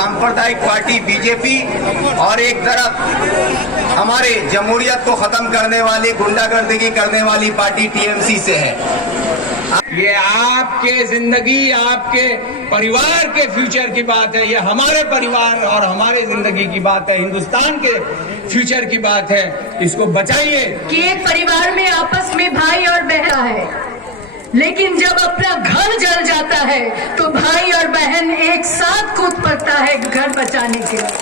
सांप्रदायिक party BJP और एक तरफ हमारे जमहूरियत को खत्म करने वाली गुंडागर्दी करने वाली पार्टी टीएमसी से है। ये आपके जिंदगी, आपके परिवार के फ्यूचर की बात है। ये हमारे परिवार और हमारे जिंदगी की बात है, हिंदुस्तान के फ्यूचर की बात है। इसको बचाइए। कि एक परिवार में आपस में भाई और बहन है, लेकिन जब अपना घर जल जाता है तो भाई और बहन एक साथ कूद पड़ता है घर बचाने के लिए।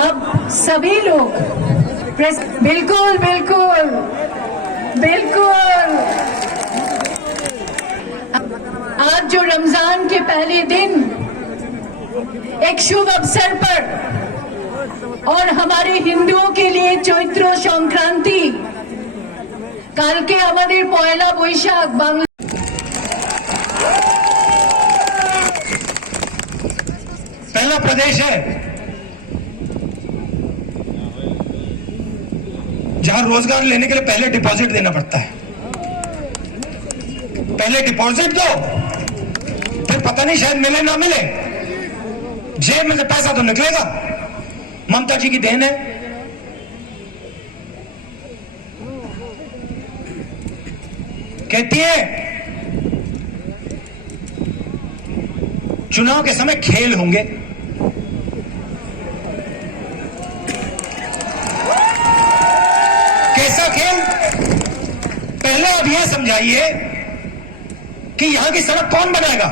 अब सभी लोग बिल्कुल बिल्कुल बिल्कुल आज जो रमजान के पहले दिन एक शुभ अवसर पर और हमारे हिंदुओं के लिए चैत्र संक्रांति काल के हमारे पयला बैशाख बांग्ला पहला प्रदेश है जहां रोजगार लेने के लिए पहले डिपॉजिट देना पड़ता है। पहले डिपॉजिट दो, फिर पता नहीं शायद मिले ना मिले, जेब में से पैसा तो निकलेगा। ममता जी की देन है। कहती है चुनाव के समय खेल होंगे। कैसा खेल? पहले आप यह समझाइए कि यहां की सड़क कौन बनाएगा?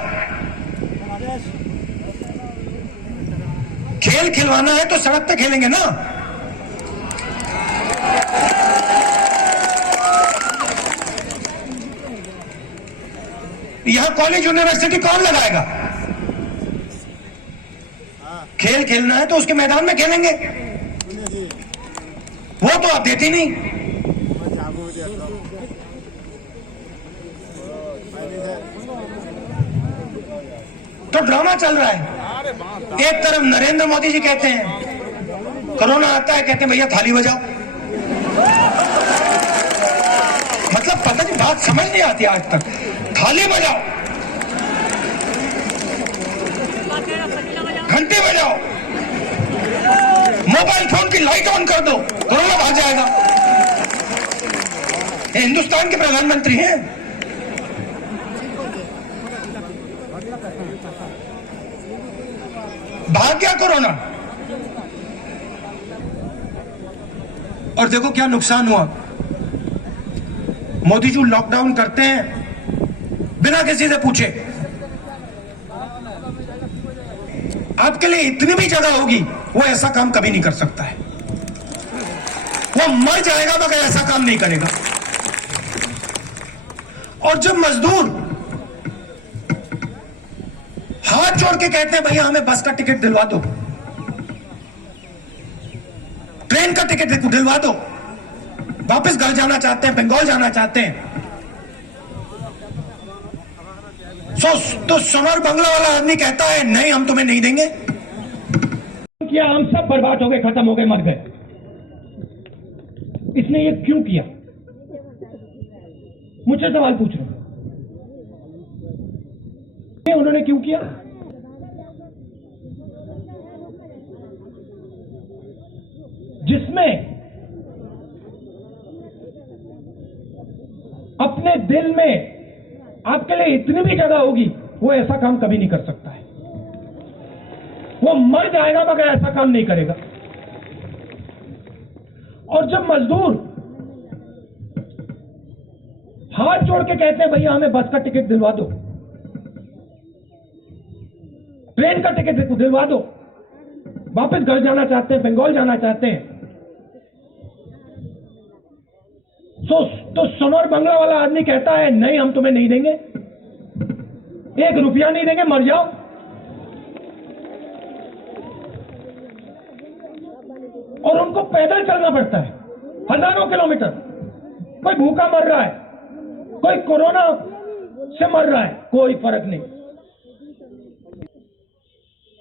खेल खिलवाना है तो सड़क पे खेलेंगे ना। यहां कॉलेज यूनिवर्सिटी कौन लगाएगा? खेल खेलना है तो उसके मैदान में खेलेंगे। वो तो आप देती नहीं। तो ड्रामा चल रहा है। एक तरफ नरेंद्र मोदी जी कहते हैं कोरोना आता है, कहते हैं भैया थाली बजाओ। मतलब पता नहीं, बात समझ नहीं आती आज तक। थाली बजाओ, घंटे बजाओ, मोबाइल फोन की लाइट ऑन कर दो, कोरोना भाग जाएगा। ये हिंदुस्तान के प्रधानमंत्री हैं। भाग गया कोरोना। और देखो क्या नुकसान हुआ। मोदी जी लॉकडाउन करते हैं बिना किसी से पूछे। आपके लिए इतनी भी जगह होगी, वो ऐसा काम कभी नहीं कर सकता है। वो मर जाएगा मगर ऐसा काम नहीं करेगा। और जब मजदूर हाथ जोड़ के कहते हैं भैया हमें बस का टिकट दिलवा दो, ट्रेन का टिकट दिलवा दो, वापस घर जाना चाहते हैं, बंगाल जाना चाहते हैं, तो सोनार बंगला वाला आदमी कहता है नहीं हम तुम्हें नहीं देंगे। क्या हम सब बर्बाद हो गए, खत्म हो गए, मर गए। इसने ये क्यों किया? मुझे सवाल पूछ रहे हैं, उन्होंने क्यों किया? जिसमें अपने दिल में आपके लिए इतनी भी जगह होगी, वो ऐसा काम कभी नहीं कर सकता है। वो मर जाएगा मगर ऐसा काम नहीं करेगा। और जब मजदूर हाथ जोड़ के कहते हैं भैया हमें बस का टिकट दिलवा दो, ट्रेन का टिकट दिलवा दो, वापस घर जाना चाहते हैं, बंगाल जाना चाहते हैं, तो सोनार बंगला वाला आदमी कहता है नहीं हम तुम्हें नहीं देंगे, 1 रुपया नहीं देंगे, मर जाओ। और उनको पैदल चलना पड़ता है हजारों किलोमीटर। कोई भूखा मर रहा है, कोई कोरोना से मर रहा है, कोई फर्क नहीं।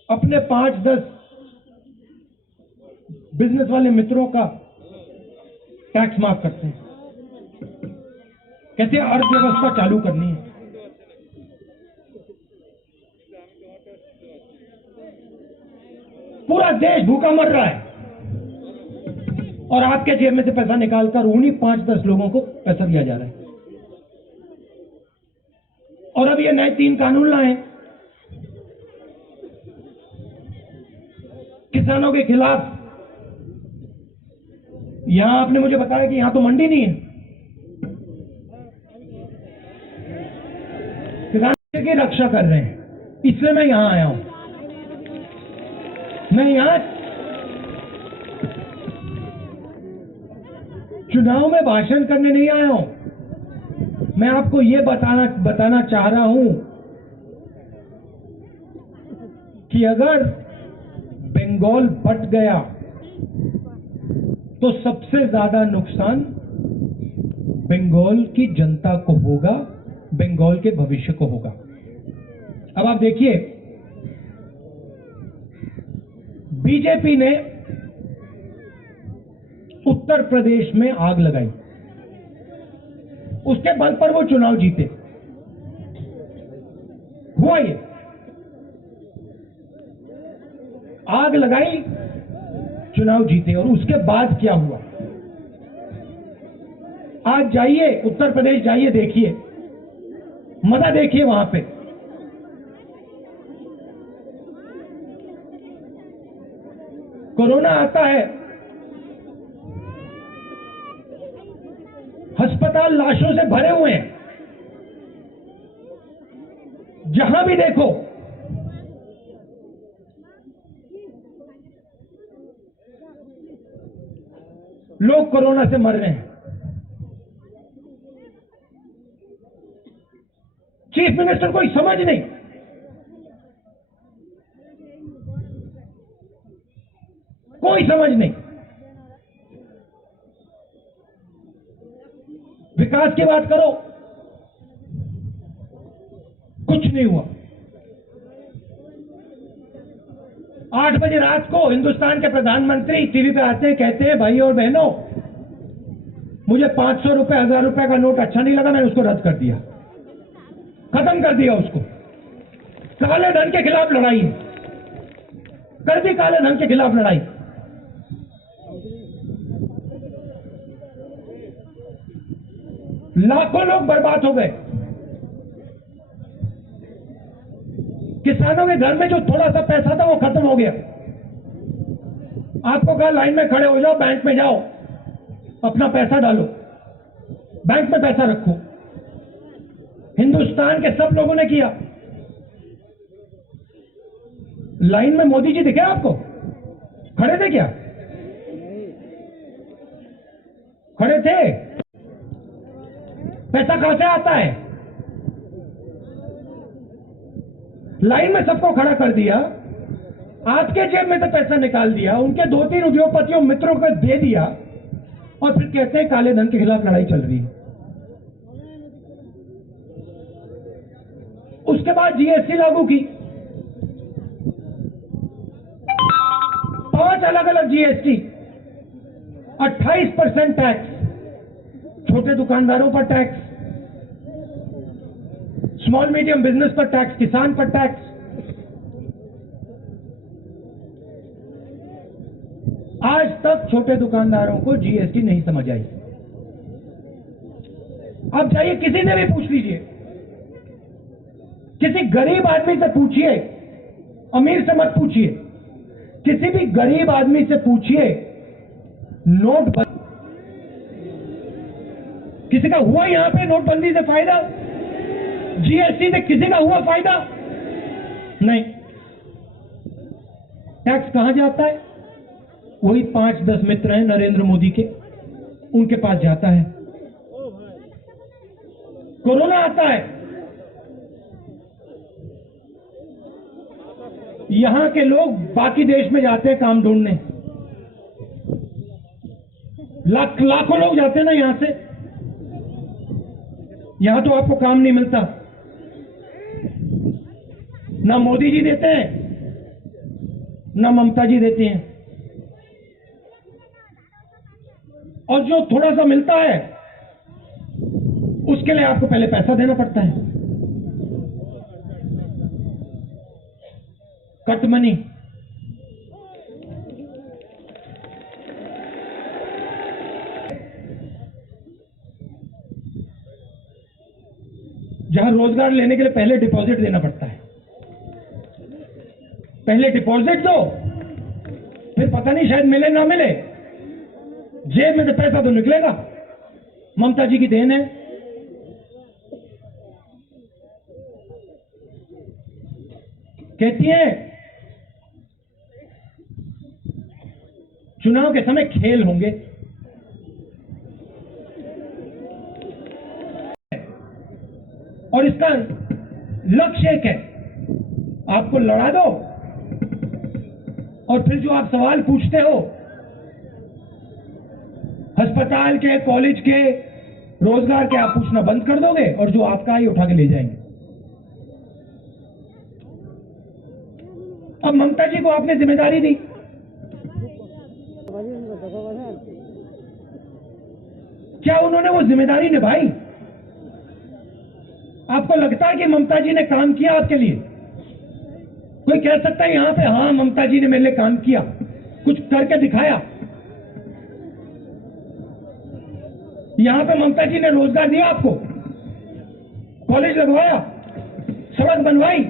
अपने 5-10 बिजनेस वाले मित्रों का टैक्स माफ करते हैं, कहते हैं अर्थव्यवस्था चालू करनी है। पूरा देश भूखा मर रहा है और आपके जेब में से पैसा निकालकर उन्हीं 5-10 लोगों को पैसा दिया जा रहा है। और अब ये नए 3 कानून लाए किसानों के खिलाफ। यहां आपने मुझे बताया कि यहां तो मंडी नहीं है, किसान की रक्षा कर रहे हैं, इसलिए मैं यहां आया हूं। मैं यहां चुनाव में भाषण करने नहीं आया हूं, मैं आपको यह बताना चाह रहा हूं कि अगर बंगाल बट गया तो सबसे ज्यादा नुकसान बंगाल की जनता को होगा, बंगाल के भविष्य को होगा। अब आप देखिए, बीजेपी ने उत्तर प्रदेश में आग लगाई, उसके बल पर वो चुनाव जीते। हुआ ये, आग लगाई, चुनाव जीते। और उसके बाद क्या हुआ, आज जाइए उत्तर प्रदेश, जाइए देखिए, मजा देखिए वहां पे। कोरोना आता है, अस्पताल लाशों से भरे हुए हैं, जहां भी देखो लोग कोरोना से मर रहे हैं। चीफ मिनिस्टर कोई समझ नहीं, कोई समझ नहीं। विकास की बात करो, कुछ नहीं हुआ। 8 बजे रात को हिंदुस्तान के प्रधानमंत्री टीवी पे आते हैं, कहते हैं भाई और बहनों, मुझे 500 रुपए 1000 रुपए का नोट अच्छा नहीं लगा, मैंने उसको रद्द कर दिया, खत्म कर दिया उसको। काले धन के खिलाफ लड़ाई है, कर दी काले धन के खिलाफ लड़ाई। लाखों लोग बर्बाद हो गए। किसानों के घर में जो थोड़ा सा पैसा था वो खत्म हो गया। आपको कहा लाइन में खड़े हो जाओ, बैंक में जाओ, अपना पैसा डालो, बैंक में पैसा रखो। हिंदुस्तान के सब लोगों ने किया। लाइन में मोदी जी दिखे आपको? खड़े थे क्या? खड़े थे? पैसा कहां से आता है? लाइन में सबको खड़ा कर दिया, आपके जेब में से पैसा निकाल दिया, उनके 2-3 उद्योगपतियों मित्रों को दे दिया, और फिर कहते हैं काले धन के खिलाफ लड़ाई चल रही है। उसके बाद जीएसटी लागू की, 5 अलग अलग जीएसटी, 28% टैक्स, छोटे दुकानदारों पर टैक्स, स्मॉल मीडियम बिजनेस पर टैक्स, किसान पर टैक्स। आज तक छोटे दुकानदारों को जीएसटी नहीं समझ आई। अब जाइए किसी से भी पूछ लीजिए, किसी गरीब आदमी से पूछिए, अमीर से मत पूछिए, किसी भी गरीब आदमी से पूछिए, नोटबंदी किसी का हुआ यहां पे? नोटबंदी से फायदा? जीएसटी से किसी का हुआ फायदा? नहीं। टैक्स कहां जाता है? वही 5-10 मित्र हैं नरेंद्र मोदी के, उनके पास जाता है। कोरोना आता है, यहां के लोग बाकी देश में जाते हैं काम ढूंढने, लाखों लोग जाते हैं ना यहां से। यहां तो आपको काम नहीं मिलता, ना मोदी जी देते हैं, ना ममता जी देती हैं, और जो थोड़ा सा मिलता है उसके लिए आपको पहले पैसा देना पड़ता है। कट मनी, जहां रोजगार लेने के लिए पहले डिपॉजिट देना पड़ता है। पहले डिपॉजिट दो, फिर पता नहीं शायद मिले ना मिले, जेब में से पैसा तो निकलेगा। ममता जी की देन है। कहती है चुनाव के समय खेल होंगे, और इसका लक्ष्य एक है, आपको लड़ा दो और फिर जो आप सवाल पूछते हो अस्पताल के, कॉलेज के, रोजगार के, आप पूछना बंद कर दोगे और जो आपका ही उठा के ले जाएंगे। अब ममता जी को आपने जिम्मेदारी दी, क्या उन्होंने वो जिम्मेदारी निभाई? आपको लगता है कि ममता जी ने काम किया आपके लिए? कोई कह सकता है यहां पे हाँ ममता जी ने मेरे लिए काम किया, कुछ करके दिखाया? यहां पे ममता जी ने रोजगार दिया आपको, कॉलेज लगवाया, सड़क बनवाई,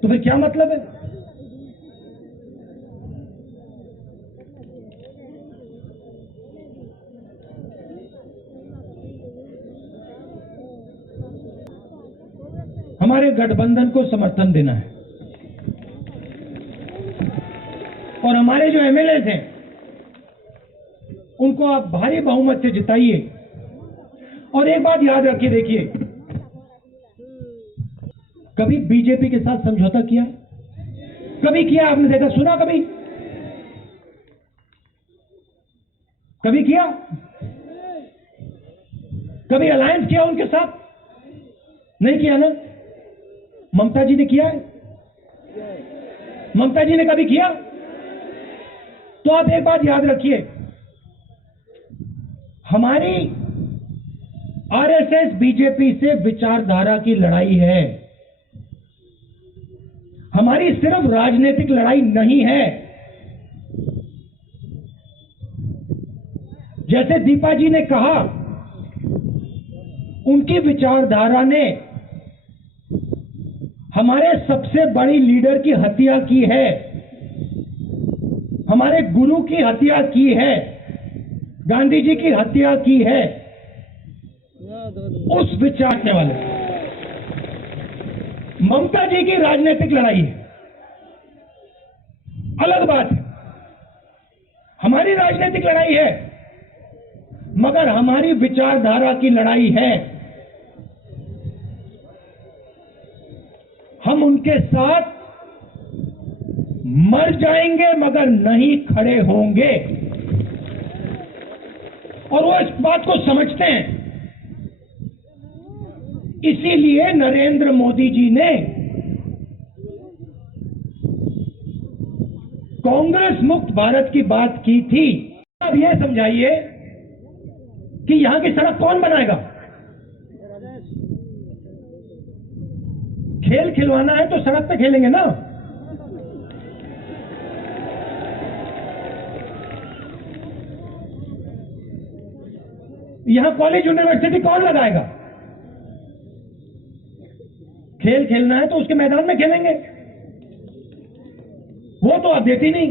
तो फिर क्या मतलब है? हमारे गठबंधन को समर्थन देना है और हमारे जो एमएलए हैं उनको आप भारी बहुमत से जिताइए। और एक बात याद रखिए, देखिए, कभी बीजेपी के साथ समझौता किया? कभी किया? आपने देखा, सुना कभी? कभी किया? कभी अलायंस किया उनके साथ? नहीं किया ना। ममता जी ने किया है? ममता जी ने कभी किया? तो आप एक बात याद रखिए, हमारी आरएसएस बीजेपी से विचारधारा की लड़ाई है, हमारी सिर्फ राजनीतिक लड़ाई नहीं है। जैसे दीपा जी ने कहा, उनकी विचारधारा ने हमारे सबसे बड़ी लीडर की हत्या की है, हमारे गुरु की हत्या की है, गांधी जी की हत्या की है। उस विचारने वाले ममता जी की राजनीतिक लड़ाई है, अलग बात है। हमारी राजनीतिक लड़ाई है, मगर हमारी विचारधारा की लड़ाई है। हम उनके साथ मर जाएंगे मगर नहीं खड़े होंगे, और वो इस बात को समझते हैं। इसीलिए नरेंद्र मोदी जी ने कांग्रेस मुक्त भारत की बात की थी। अब यह समझाइए कि यहां की सड़क कौन बनाएगा? खेल खिलवाना है तो सड़क पे खेलेंगे ना। यहां कॉलेज यूनिवर्सिटी कौन लगाएगा? खेल खेलना है तो उसके मैदान में खेलेंगे, वो तो आप देती नहीं।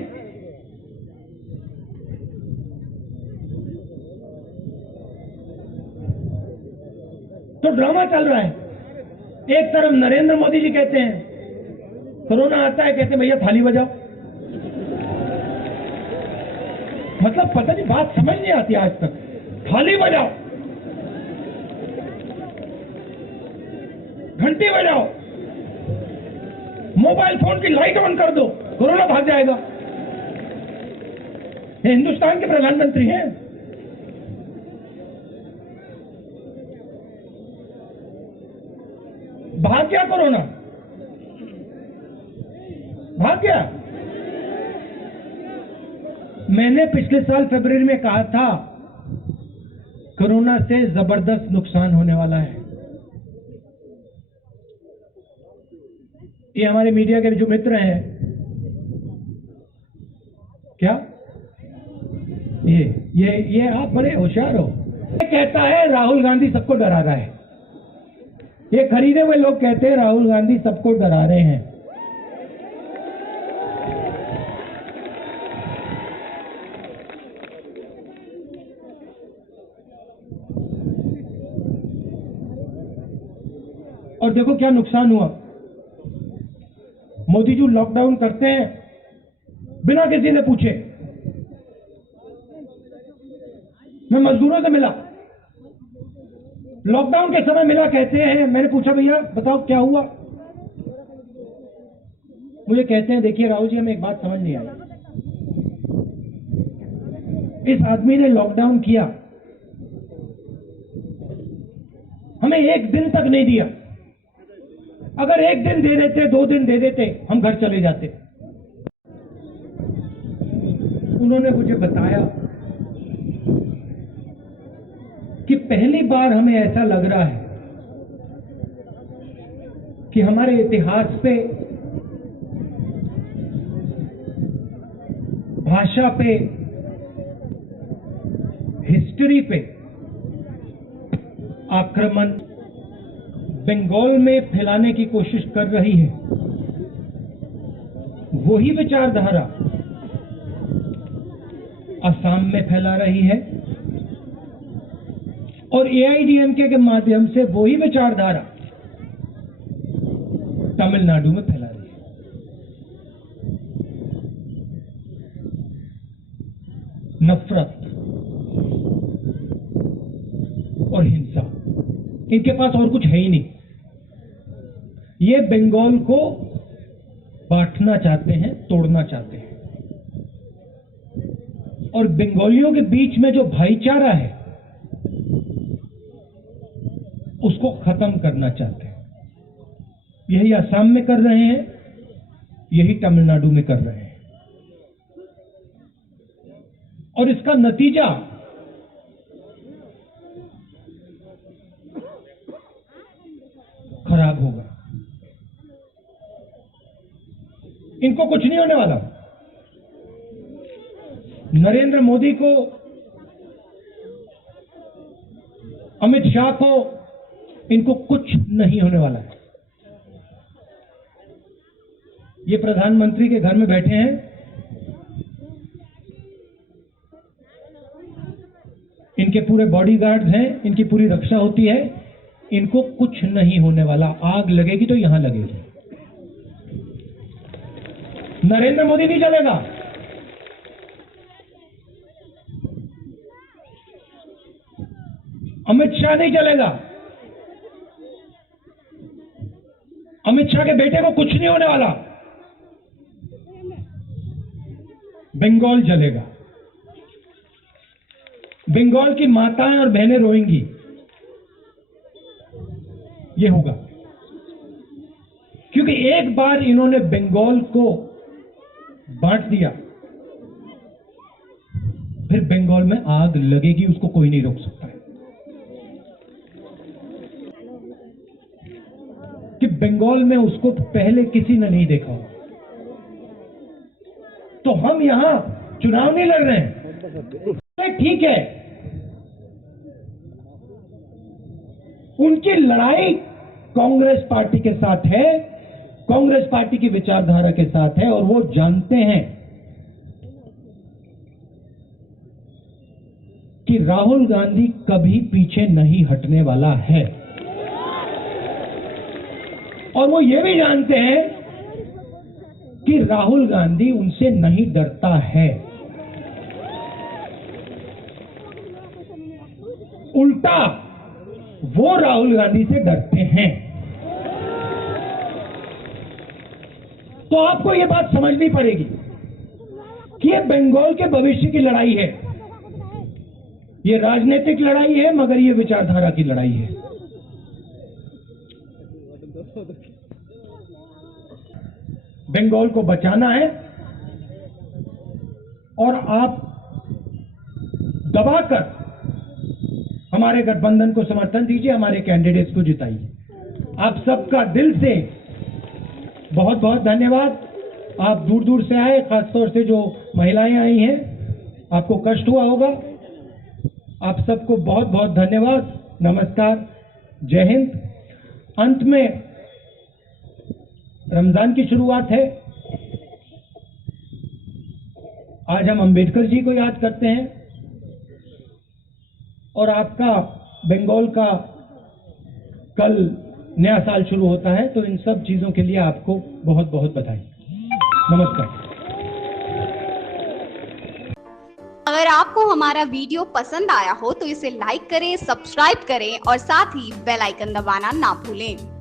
तो ड्रामा चल रहा है। एक तरफ नरेंद्र मोदी जी कहते हैं, कोरोना आता है कहते हैं भैया थाली बजाओ। मतलब पता नहीं, बात समझ नहीं आती आज तक। थाली बजाओ, घंटी बजाओ, मोबाइल फोन की लाइट ऑन कर दो, कोरोना भाग जाएगा। ये हिंदुस्तान के प्रधानमंत्री हैं। भाग गया कोरोना, भाग गया। मैंने पिछले साल फरवरी में कहा था कोरोना से जबरदस्त नुकसान होने वाला है। ये हमारे मीडिया के जो मित्र हैं, क्या ये आप बड़े होशियार हो। कहता है राहुल गांधी सबको डरा रहा है, ये खरीदे हुए लोग कहते हैं राहुल गांधी सबको डरा रहे हैं। और देखो क्या नुकसान हुआ। मोदी जी लॉकडाउन करते हैं बिना किसी ने पूछे। मैं मजदूरों से मिला, लॉकडाउन के समय मिला, कहते हैं, मैंने पूछा भैया बताओ क्या हुआ। मुझे कहते हैं देखिए राहुल जी हमें एक बात समझ नहीं आई, इस आदमी ने लॉकडाउन किया, हमें एक दिन तक नहीं दिया, अगर एक दिन दे देते, 2 दिन दे देते, हम घर चले जाते। उन्होंने मुझे बताया कि पहली बार हमें ऐसा लग रहा है कि हमारे इतिहास पे, भाषा पे, हिस्ट्री पे आक्रमण बंगाल में फैलाने की कोशिश कर रही है। वही विचारधारा असम में फैला रही है और एआईडीएमके के माध्यम से वही विचारधारा तमिलनाडु में फैला रही है। नफरत और हिंसा, इनके पास और कुछ है ही नहीं। ये बंगाल को बांटना चाहते हैं, तोड़ना चाहते हैं और बंगालियों के बीच में जो भाईचारा है उसको खत्म करना चाहते हैं। यही असम में कर रहे हैं, यही तमिलनाडु में कर रहे हैं और इसका नतीजा खराब होगा। इनको कुछ नहीं होने वाला। नरेंद्र मोदी को, अमित शाह को, इनको कुछ नहीं होने वाला है। ये प्रधानमंत्री के घर में बैठे हैं, इनके पूरे बॉडीगार्ड्स हैं, इनकी पूरी रक्षा होती है, इनको कुछ नहीं होने वाला। आग लगेगी तो यहां लगेगी। नरेंद्र मोदी नहीं चलेगा, अमित शाह नहीं चलेगा, अमित शाह के बेटे को कुछ नहीं होने वाला। बंगाल जलेगा, बंगाल की माताएं और बहनें रोएंगी। ये होगा क्योंकि एक बार इन्होंने बंगाल को बांट दिया, फिर बंगाल में आग लगेगी, उसको कोई नहीं रोक सकता है। कि बंगाल में उसको पहले किसी ने नहीं देखा होगा। तो हम यहां चुनाव नहीं लड़ रहे हैं, ठीक है, उनकी लड़ाई कांग्रेस पार्टी के साथ है, कांग्रेस पार्टी की विचारधारा के साथ है और वो जानते हैं कि राहुल गांधी कभी पीछे नहीं हटने वाला है और वो ये भी जानते हैं कि राहुल गांधी उनसे नहीं डरता है, उल्टा वो राहुल गांधी से डरते हैं। तो आपको यह बात समझनी पड़ेगी कि यह बंगाल के भविष्य की लड़ाई है, यह राजनीतिक लड़ाई है, मगर यह विचारधारा की लड़ाई है। बंगाल को बचाना है और आप दबाकर हमारे गठबंधन को समर्थन दीजिए, हमारे कैंडिडेट्स को जिताइए। आप सबका दिल से बहुत बहुत धन्यवाद। आप दूर दूर से आए, खासतौर से जो महिलाएं आई हैं, आपको कष्ट हुआ होगा। आप सबको बहुत बहुत धन्यवाद। नमस्कार, जय हिंद। अंत में रमजान की शुरुआत है। आज हम अंबेडकर जी को याद करते हैं और आपका बंगाल का कल नया साल शुरू होता है, तो इन सब चीजों के लिए आपको बहुत बहुत बधाई। नमस्कार। अगर आपको हमारा वीडियो पसंद आया हो तो इसे लाइक करें, सब्सक्राइब करें और साथ ही बेल आइकन दबाना ना भूलें।